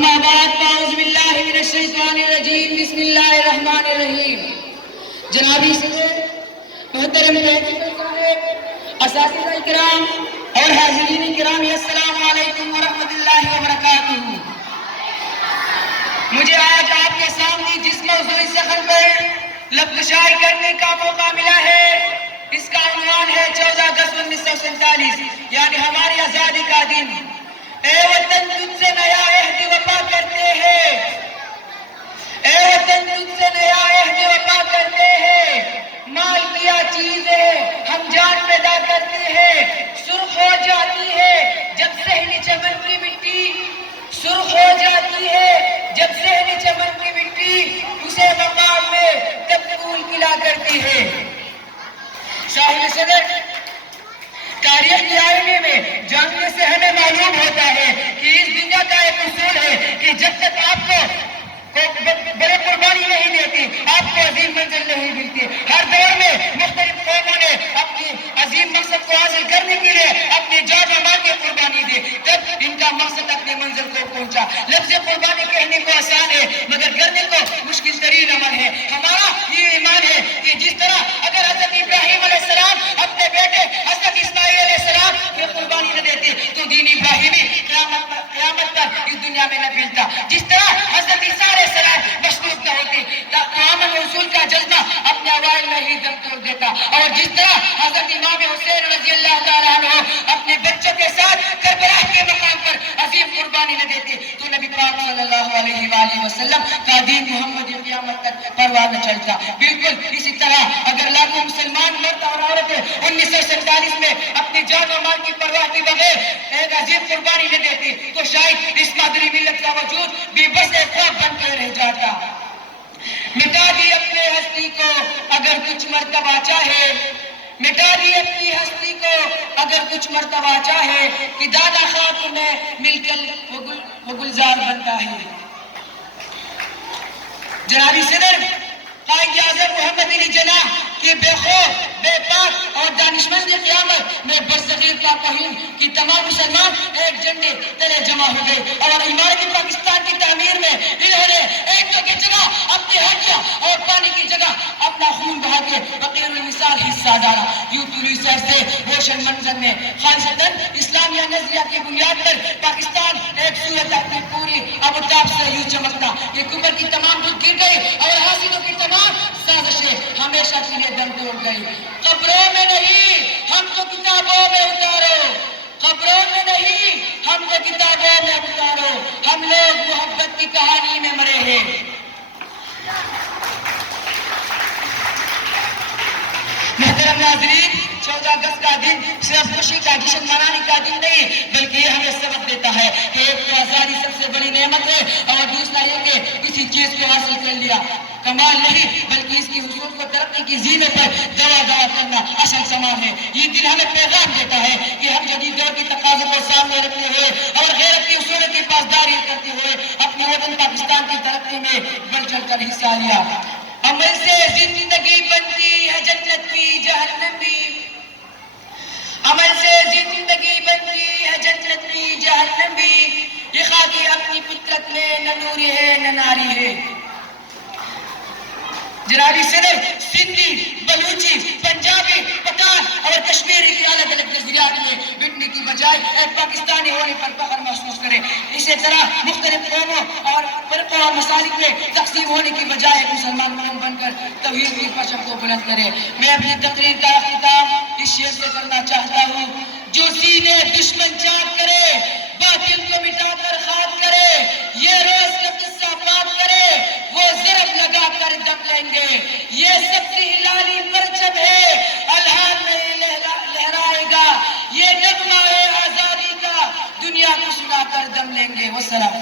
اما بعد فاعوذ باللہ من الشیطان الرجیم بسم اللہ الرحمن الرحیم. جنابی صدر محترم پرنسپل صاحب، اساتذہ کرام اور حاضرین کرام، السلام علیکم ورحمۃ اللہ وبرکاتہ. مجھے آج آپ کے سامنے جس موضوعی سفر پر لفظ کرنے کا موقع ملا ہے، اس کا عنوان ہے 14 اگست 1947 یعنی ہماری آزادی کا دن. اے وطن تجھ سے نیا عہد وفا کرتے ہیں، اے وطن تجھ سے نیا عہد وفا کرتے ہیں. مال کیا چیز ہے ہم جان پیدا کرتے ہیں، سرخ ہو جاتی ہے جب صحن چمن کی مٹی، سرخ ہو جاتی ہے جب صحن چمن کی مٹی اسے مقام میں تبدیل کلا کرتی ہے. صاحب صدر، تاریخ کے آئینے میں جاننے سے ہمیں معلوم ہوتا ہے کہ اس دنیا کا ایک اصول ہے کہ جب تک آپ کو بڑے قربانی نہیں دیتی، آپ کو عظیم منزل نہیں ملتی. ہر دور میں مختلف قوموں نے اپنی عظیم مقصد کو حاصل کرنے کے لیے اپنی جان و مال کی قربانی دی، تب ان کا مقصد اپنی منزل کو پہنچا. لفظ قربانی کہنے کو آسان ہے مگر کرنے کو مشکل ترین عمل ہے. ہمارا یہ ایمان ہے کہ جس طرح اگر حضرت ابراہیم علیہ السلام اپنے بیٹے حضرت اسماعیل علیہ السلام کی قربانی نہ دیتے تو دین ابراہیمی قیامت تک اس دنیا میں نہ ملتا. جس طرح حضرت عیسیٰ علیہ السلام مشروط نہ ہوتی تو امن رسول کا جذبہ اپنے اوائل میں ہی دم توڑ دیتا. اور جس طرح حضرت امام حسین رضی اللہ تعالیٰ عنہ اپنے بچوں کے ساتھ کربلا کے مقام پر عظیم قربانی نہ دیتے تو نبی پاک صلی اللہ علیہ وآلہ وسلم کا دین محمدی قیامت تک پروان نہ چلتا. بالکل اسی طرح اگر لاکھوں مسلمان مرد اور عورتیں 1947 میں اپنی جان و مال کی پرواہ کے بغیر ایک عظیم قربانی نہ دیتی تو شاید اس مادری ملت کا وجود بھی بس ایک خواب بن کے رہ جاتا. مٹا دی اپنے ہستی کو اگر کچھ مرتبہ چاہے، مٹا دی اپنی ہستی کو اگر کچھ مرتبہ چاہے کہ دادا خاک میں مل کر وہ گلزار بنتا ہے. جنابی صدر، قائد اعظم محمد علی جناح کے بے خوف، بے پاک اور دانشمند قیامت میں برصغیر کا فہیم کہ تمام مسلمان ایک جھنڈے تلے جمع ہو گئے اور عمارت پاکستان کی تعمیر میں انہوں نے ایک کی جگہ اپنے ہڈیاں اور پانی کی جگہ اپنا خون بہا کے فقیر المثال حصہ ڈالا. یوتھلی سر سے روشن منظر میں خالصتاً اسلامیہ نظریہ کی بنیاد پر پاکستان ایک صورت اپنی پوری آفتاب سے یوں چمکتا کہ کفر کی تمام دھوپ گر گئی اور حاسدوں کی تمام سازشیں ہمیشہ کے لیے دم توڑ گئی. قبروں میں نہیں ہم کو کتابوں میں اتارو، قبروں میں نہیں ہم کو کتابوں میں اتارو، ہم لوگ محبت کی کہانی میں مرے ہیں. محترم ناظرین، 14 اگست کا دن صرف خوشی کا جشن منانے کا دن نہیں بلکہ یہ ہمیں سبق دیتا ہے کہ ایک تو آزادی سب سے بڑی نعمت ہے اور دوسرا یہ کہ کسی چیز کو حاصل کر لیا کمال نہیں بلکہ اس کی حصول کو ترقی کی زینے پر دوا کرنا اصل سامان ہے. یہ دن ہمیں پیغام دیتا ہے کہ ہم جدید دور کی تقاضوں کو سامنے رکھتے ہوئے اور غیرت کی اصولوں کی پاسداری کرتے ہوئے اپنے وطن پاکستان کی ترقی میں بڑھ چڑھ کر حصہ لیا. عمل سے زندگی بنتی ہے جنت بھی جہنم بھی، عمل سے زندگی بنتی ہے جنت بھی جہنم بھی. یہ خاکی اپنی فطرت میں نہ نوری ہے نہ ناری ہے. جنابی صدر، سندھی، بلوچی، پنجابی، پٹھان اور کشمیری کی الگ الگ نظریات میں بٹنے کی بجائے ایک پاکستانی ہونے پر فخر محسوس کرے. اسی طرح مختلف قوموں اور فرقوں اور مسالک میں تقسیم ہونے کی بجائے ایک مسلمان قوم بن کر توحید کی پرچم کو بلند کرے. میں اپنی تقریر کا اختتام اس شعر سے کرنا چاہتا ہوں: جو سینے دشمن چاک کرے، باطل کو مٹا کر خاک کرے، یہ روز کا قصہ پاک کرے، وہ ضرب لگا کر دم لیں گے. یہ سبزی ہلالی پرچم ہے، الہان میں لہرائے گا، یہ نغمہ ہے آزادی کا، دنیا کو سنا کر دم لیں گے. والسلام.